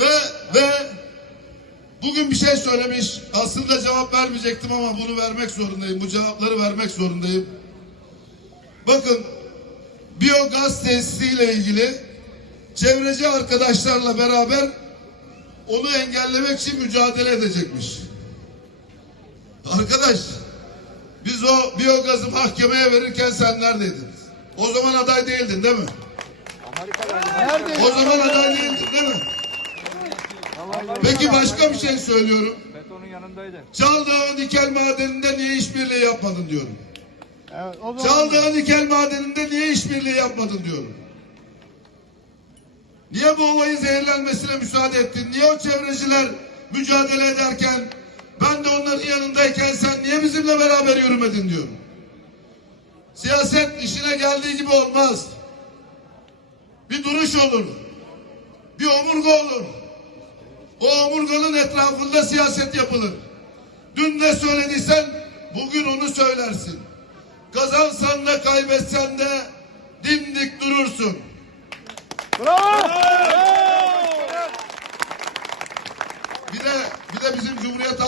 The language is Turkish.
Ve ve bugün bir şey söylemiş. Aslında cevap vermeyecektim ama bunu vermek zorundayım. Bu cevapları vermek zorundayım. Bakın biyogaz tesisiyle ilgili çevreci arkadaşlarla beraber onu engellemek için mücadele edecekmiş. Arkadaş biz o biyogazı mahkemeye verirken sen neredeydin? O zaman aday değildin değil mi? O zaman aday? Peki başka bir şey söylüyorum. Betonun yanındaydı. Çaldağ nikel madeninde niye işbirliği yapmadın diyorum. Evet, o zaman Çaldağ nikel madeninde niye işbirliği yapmadın diyorum. Niye bu olayın zehirlenmesine müsaade ettin? Niye o çevreciler mücadele ederken ben de onların yanındayken sen niye bizimle beraber yürümedin diyorum. Siyaset işine geldiği gibi olmaz. Bir duruş olur. Bir omurga olur. O omurganın etrafında siyaset yapılır. Dün ne söylediysen bugün onu söylersin. Kazansan da kaybetsen de dimdik durursun. Bravo! Bravo! Bir de, bir de bizim Cumhuriyet